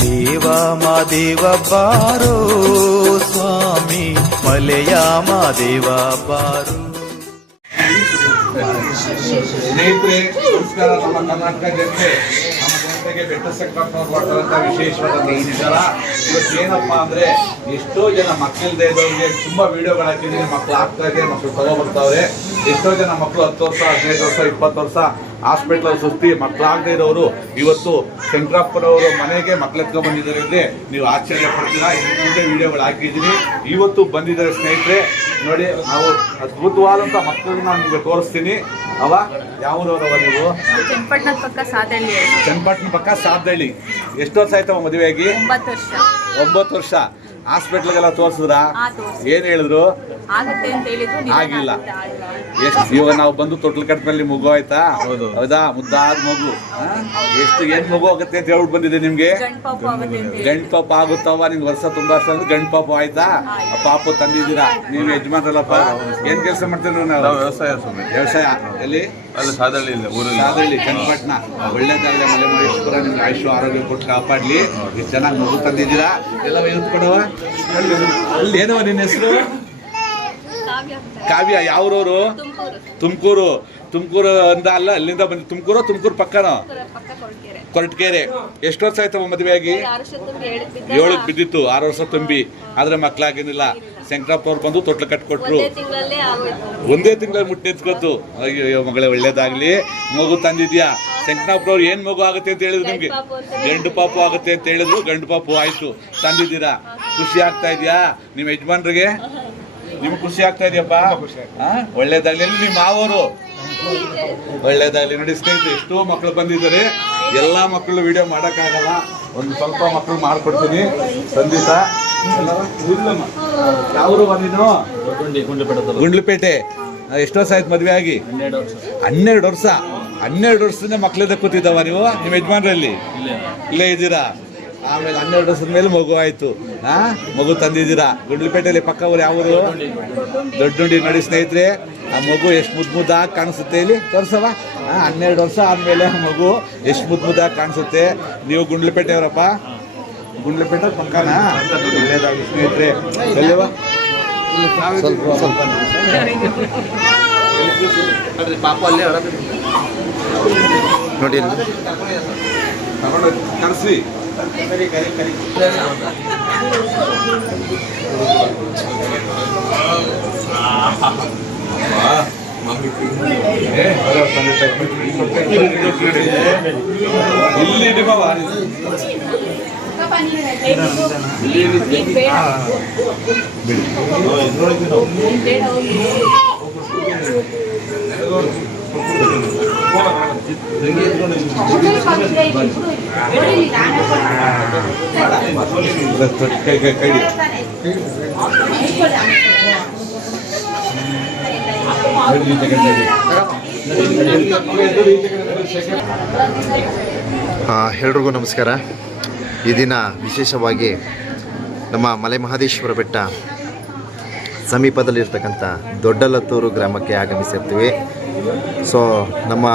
ದೇವ ಮಾದೇವ ಬಾರೋ, ಸ್ವಾಮಿ ಮಲೆಯ ಮಾದೇವ ಬಾರೋ. ಸ್ನೇಹಿತರೆ, ನಮಸ್ಕಾರ. ನಮ್ಮ ಕರ್ನಾಟಕ ಜನತೆ ನಮ್ಮ ಜನತೆಗೆ ಬೆಟ್ಟ ಮಾಡ್ತಾರಂತ ವಿಶೇಷವಾದ ನಿರ್ಧಾರ ಇವತ್ತು ಏನಪ್ಪಾ ಅಂದ್ರೆ ಎಷ್ಟೋ ಜನ ಮಕ್ಕಳದೇ ಇದ್ದವ್ರಿಗೆ ತುಂಬಾ ವಿಡಿಯೋಗಳು ಹಾಕಿದ್ರೆ ಮಕ್ಳು ಆಗ್ತಾ ಇದೆ ಮಕ್ಳು ತಗೊಬರ್ತಾವ್ರೆ ಎಷ್ಟೋ ಜನ ಮಕ್ಕಳು ಹತ್ತು ವರ್ಷ, ಹದಿನೈದು ವರ್ಷ, ಇಪ್ಪತ್ತು ವರ್ಷ ಹಾಸ್ಪಿಟ್ಲ್ ಸುಸ್ತಿ ಮಕ್ಕಳಾಗದೇ ಇರೋರು ಇವತ್ತು ಶಂಕರಪ್ಪನವರು ಮನೆಗೆ ಎತ್ಕೊಂಡ್ ಬಂದಿದ್ದಾರೆ. ಇಲ್ಲಿ ನೀವು ಆಶ್ಚರ್ಯ ಪಡ್ತೀರಾ? ಹಿಂದೆ ವಿಡಿಯೋಗಳು ಹಾಕಿದ್ದೀನಿ. ಇವತ್ತು ಬಂದಿದ್ದಾರೆ ಸ್ನೇಹಿತರೆ ನೋಡಿ ನಾವು ಅದ್ಭುತವಾದಂಥ ಮಕ್ಕಳನ್ನ ನಿಮಗೆ ತೋರಿಸ್ತೀನಿ. ಅವ ಯಾವ ನೀವು? ಚನ್ನಪಟ್ಟಣ ಪಕ್ಕ ಸಾದಳ್ಳಿ ಚನ್ನಪಟ್ಟಣ ಪಕ್ಕ ಎಷ್ಟು ವರ್ಷ ಆಯ್ತವ ಮದುವೆಯಾಗಿ ಒಂಬತ್ತು ವರ್ಷ. ಒಂಬತ್ತು ವರ್ಷ. ಹಾಸ್ಪಿಟ್ಲ್ಗೆಲ್ಲ ತೋರಿಸಿದ್ರ? ಏನು ತೋರ್ಸಿ ಏನ್ ಹೇಳಿದ್ರು? ಆಗುತ್ತೆ ಅಂತ ಹೇಳಿದ್ರು ಆಗಿಲ್ಲ. ಎಷ್ಟು ಇವಾಗ ನಾವು ಬಂದು ತೊಟ್ಲು ಕಟ್ಟದಲ್ಲಿ ಮಗು ಆಯ್ತಾ? ಹೌದಾ. ಮುದ್ದಾದ ಮಗು ಆ? ಎಷ್ಟು ಏನ್ ಮಗು ಆಗುತ್ತೆ ಅಂತ ಹೇಳ್ಬಿಟ್ಟು ಬಂದಿದೆ ನಿಮ್ಗೆ? ಗಂಡ್ ಪಾಪು ಆಗುತ್ತವ ನಿನ್ ವರ್ಷ ತುಂಬಾ ವರ್ಷ ಅಂದ್ರೆ ಗಂಡ್ ಪಾಪ ಆಯ್ತಾ. ಪಾಪ ಪಾಪು ತಂದಿದ್ದೀರಾ? ನೀವು ಯಜಮಾನ್ರಲ್ಲಪ್ಪ? ಏನ್ ಕೆಲಸ ಮಾಡ್ತೀರ ನಾವು ವ್ಯವಸಾಯ ಸ್ವಾಮಿ. ವ್ಯವಸಾಯ? ಎಲ್ಲಿ? ಅಲ್ಲಿ ಸಾದಳ್ಳಿ ಇಲ್ಲ ಊರಲ್ಲಿ. ಸಾದಳ್ಳಿ ಚನ್ನಪಟ್ಟಣ. ಒಳ್ಳೇದಾಗಲಿ ಮಲೆ ಮಹೇಶ್ವರ ನಿಮ್ಗೆ ಆಯುಷ್ ಆರೋಗ್ಯ ಕೊಟ್ಟು ಕಾಪಾಡ್ಲಿ. ಎಷ್ಟು ಚೆನ್ನಾಗಿ ಮಗು ತಂದಿದ್ದೀರಾ? ಎಲ್ಲ ಕೊಡವ ಅಲ್ಲಿ ಅಲ್ಲಿ ಏನವ ನಿನ್ನ ಹೆಸರು? ಕಾವ್ಯ ಯಾವ್ರವ್ರು? ತುಮಕೂರು. ತುಮಕೂರು. ಅಂದ ಅಲ್ಲ ಅಲ್ಲಿಂದ ಬಂದು ತುಮಕೂರು ತುಮಕೂರು ಪಕ್ಕನ? ಕೊರಟಗೆರೆ. ಎಷ್ಟು ವರ್ಷ ಆಯ್ತಮ್ಮ ಮದುವೆಯಾಗಿ? ಆಗಿ ಏಳಕ್ಕೆ ಬಿದ್ದಿತ್ತು ಆರು ವರ್ಷ ತುಂಬಿ. ಆದ್ರೆ ಮಕ್ಳಾಗೇನಿಲ್ಲ. ಶಂಕರಪ್ಪ ಅವ್ರು ಬಂದು ತೊಟ್ಲು ಕಟ್ಕೊಟ್ರು. ಒಂದೇ ತಿಂಗಳಲ್ಲಿ ಮುಟ್ಟಿ ನಿಂತ್ಕೊತು ಅಯ್ಯೋ ಮಗಳೇ ಒಳ್ಳೇದಾಗ್ಲಿ. ಮಗು ತಂದಿದ್ಯಾ? ಶಂಕರಪ್ಪನವ್ರು ಏನ್ ಮಗು ಆಗುತ್ತೆ ಅಂತ ಹೇಳಿದ್ರು ನಿಮ್ಗೆ? ಗಂಡು ಪಾಪು ಆಗುತ್ತೆ ಅಂತ ಹೇಳಿದ್ರು ಗಂಡು ಪಾಪು ಆಯ್ತು. ತಂದಿದ್ದೀರಾ? ಖುಷಿ ಆಗ್ತಾ ಇದೆಯಾ? ನಿಮ್ಮ ಯಜಮಾನ್ರಿಗೆ? ನಿಮ್ಗೆ ಖುಷಿ ಆಗ್ತಾ ಇದೆಯಪ್ಪ ಒಳ್ಳೇದಾಗ್ಲಿ ನಿಮ್ಮ ಮಾವರು. ಒಳ್ಳೇದಾಗ್ಲಿ ನೋಡಿ ಸ್ನೇಹಿತರೆ ಎಷ್ಟೋ ಮಕ್ಕಳು ಬಂದಿದ್ದಾರೆ. ಎಲ್ಲಾ ಮಕ್ಕಳು ವಿಡಿಯೋ ಮಾಡೋಕ್ಕಾಗಲ್ಲ. ಒಂದು ಸ್ವಲ್ಪ ಮಕ್ಕಳು ಮಾಡ್ಕೊಡ್ತೀನಿ. ಸಂದೀಪ. ಇಲ್ಲಮ್ಮ. ಯಾವರು ನೀನು ಗುಂಡ್ಲುಪೇಟೆ. ಎಷ್ಟು ವರ್ಷ ಆಯ್ತು ಮದುವೆ ಆಗಿ? ಹನ್ನೆರಡು ವರ್ಷ. ಹನ್ನೆರಡು ವರ್ಷದಿಂದ ಮಕ್ಕಳದ ಕೂತಿದ್ದಾವ ನೀವು? ನಿಮ್ಮ ಯಜಮಾನ್ರಲ್ಲಿ? ಇಲ್ಲೇ ಇದ್ದೀರಾ? ಆಮೇಲೆ ಹನ್ನೆರಡು ವರ್ಷದ ಮೇಲೆ ಮಗು ಆಯಿತು. ಹಾ ಮಗು ತಂದಿದ್ದೀರಾ? ಗುಂಡ್ಲುಪೇಟೆಯಲ್ಲಿ ಪಕ್ಕ ಊರು ಯಾವ ಊರು? ದೊಡ್ಡ ನೋಡಿ ಸ್ನೇಹಿತರೆ ಆ ಮಗು ಎಷ್ಟು ಮುದ್ದು ಮುದ್ದಾಗಿ ಕಾಣಿಸುತ್ತೆ ಇಲ್ಲಿ ತೋರಿಸವ ಹನ್ನೆರಡು ವರ್ಷ ಆದಮೇಲೆ ಆ ಮಗು ಎಷ್ಟು ಮುದ್ದು ಮುದ್ದಾಗಿ ಕಾಣಿಸುತ್ತೆ? ನೀವು ಗುಂಡ್ಲುಪೇಟೆಯವರಪ್ಪ? ಗುಂಡ್ಲುಪೇಟೆ ಪಕ್ಕನಾ? ಒಳ್ಳೇದಾಗಿ ಸ್ನೇಹಿತರೆ. ಎಲ್ಲಿವ ಸ್ವಲ್ಪ ಸ್ವಲ್ಪ ನೋಡಿ. ತಗೊಂಡು ಕರ್ಸಿ ಇಲ್ಲಿ ಇಡಿಬವ. ಈಗ ಬೇಡ ಬೇಡ ಹೋಗಿ. ಎಲ್ರಿಗೂ ನಮಸ್ಕಾರ. ಈ ದಿನ ವಿಶೇಷವಾಗಿ ನಮ್ಮ ಮಲೆ ಮಹದೇಶ್ವರ ಬೆಟ್ಟ ಸಮೀಪದಲ್ಲಿರ್ತಕ್ಕಂಥ ದೊಡ್ಡಲತ್ತೂರು ಗ್ರಾಮಕ್ಕೆ ಆಗಮಿಸಿರ್ತೀವಿ. ಸೊ ನಮ್ಮ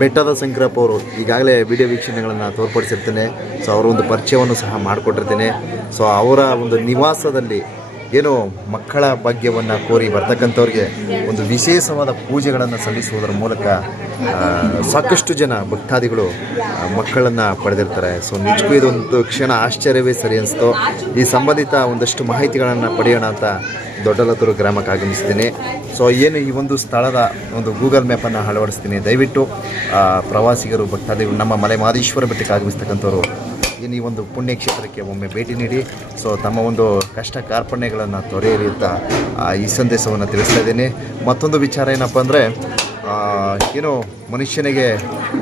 ಬೆಟ್ಟದ ಸಂಕ್ರಪ್ಪ ಅವರು ಈಗಾಗಲೇ ವಿಡಿಯೋ ವೀಕ್ಷಣೆಗಳನ್ನು ತೋರ್ಪಡಿಸಿರ್ತೇನೆ. ಸೊ ಅವರ ಒಂದು ಪರಿಚಯವನ್ನು ಸಹ ಮಾಡಿಕೊಟ್ಟಿರ್ತೇನೆ. ಸೊ ಅವರ ಒಂದು ನಿವಾಸದಲ್ಲಿ ಏನು ಮಕ್ಕಳ ಭಾಗ್ಯವನ್ನು ಕೋರಿ ಬರ್ತಕ್ಕಂಥವ್ರಿಗೆ ಒಂದು ವಿಶೇಷವಾದ ಪೂಜೆಗಳನ್ನು ಸಲ್ಲಿಸುವುದರ ಮೂಲಕ ಸಾಕಷ್ಟು ಜನ ಭಕ್ತಾದಿಗಳು ಮಕ್ಕಳನ್ನು ಪಡೆದಿರ್ತಾರೆ. ಸೊ ನಿಜಕ್ಕೂ ಇದೊಂದು ಕ್ಷಣ ಆಶ್ಚರ್ಯವೇ ಸರಿ ಅನಿಸ್ತು. ಈ ಸಂಬಂಧಿತ ಒಂದಷ್ಟು ಮಾಹಿತಿಗಳನ್ನು ಪಡೆಯೋಣ ಅಂತ ದೊಡ್ಡಲತ್ತೂರು ಗ್ರಾಮಕ್ಕೆ ಆಗಮಿಸ್ತೀನಿ. ಸೊ ಏನು ಈ ಒಂದು ಸ್ಥಳದ ಒಂದು ಗೂಗಲ್ ಮ್ಯಾಪನ್ನು ಅಳವಡಿಸ್ತೀನಿ. ದಯವಿಟ್ಟು ಪ್ರವಾಸಿಗರು, ಭಕ್ತಾದಿಗಳು, ನಮ್ಮ ಮಲೆ ಮಹದೇಶ್ವರ ಬೆಟ್ಟಕ್ಕೆ ಆಗಮಿಸ್ತಕ್ಕಂಥವ್ರು ಏನು ಈ ಒಂದು ಪುಣ್ಯಕ್ಷೇತ್ರಕ್ಕೆ ಒಮ್ಮೆ ಭೇಟಿ ನೀಡಿ. ಸೊ ತಮ್ಮ ಒಂದು ಕಷ್ಟ ಕಾರ್ಪಣ್ಯಗಳನ್ನು ತೊರೆಯಲಿ ಅಂತ ಈ ಸಂದೇಶವನ್ನು ತಿಳಿಸ್ತಾ ಇದ್ದೀನಿ. ಮತ್ತೊಂದು ವಿಚಾರ ಏನಪ್ಪ ಅಂದರೆ ಏನು ಮನುಷ್ಯನಿಗೆ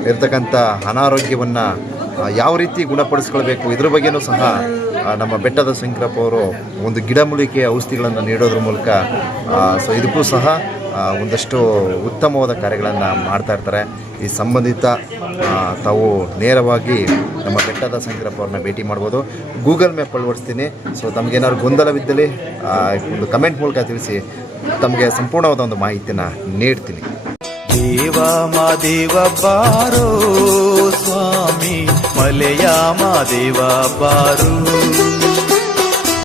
ಇರ್ತಕ್ಕಂಥ ಅನಾರೋಗ್ಯವನ್ನು ಯಾವ ರೀತಿ ಗುಣಪಡಿಸ್ಕೊಳ್ಬೇಕು, ಇದ್ರ ಬಗ್ಗೆನೂ ಸಹ ನಮ್ಮ ಬೆಟ್ಟದ ಶಂಕರಪ್ಪ ಅವರು ಒಂದು ಗಿಡಮೂಲಿಕೆ ಔಷಧಿಗಳನ್ನು ನೀಡೋದ್ರ ಮೂಲಕ ಸೊ ಇದಕ್ಕೂ ಸಹ ಒಂದಷ್ಟು ಉತ್ತಮವಾದ ಕಾರ್ಯಗಳನ್ನು ಮಾಡ್ತಾ ಇರ್ತಾರೆ. ಈ ಸಂಬಂಧಿತ ತಾವು ನೇರವಾಗಿ ನಮ್ಮ ಬೆಟ್ಟದ ಶಂಕರಪ್ಪ ಅವ್ರನ್ನ ಭೇಟಿ ಮಾಡ್ಬೋದು. ಗೂಗಲ್ ಮ್ಯಾಪ್ ಅಳವಡಿಸ್ತೀನಿ. ಸೊ ತಮಗೇನಾದ್ರು ಗೊಂದಲವಿದ್ದಲ್ಲಿ ಒಂದು ಕಮೆಂಟ್ ಮೂಲಕ ತಿಳಿಸಿ, ತಮಗೆ ಸಂಪೂರ್ಣವಾದ ಒಂದು ಮಾಹಿತಿನ ನೀಡ್ತೀನಿ. ದೇವ ಬಾರೋ ಸ್ವಾಮಿ. ಮಲೆಯ ಮಾದೇವ ಬಾರು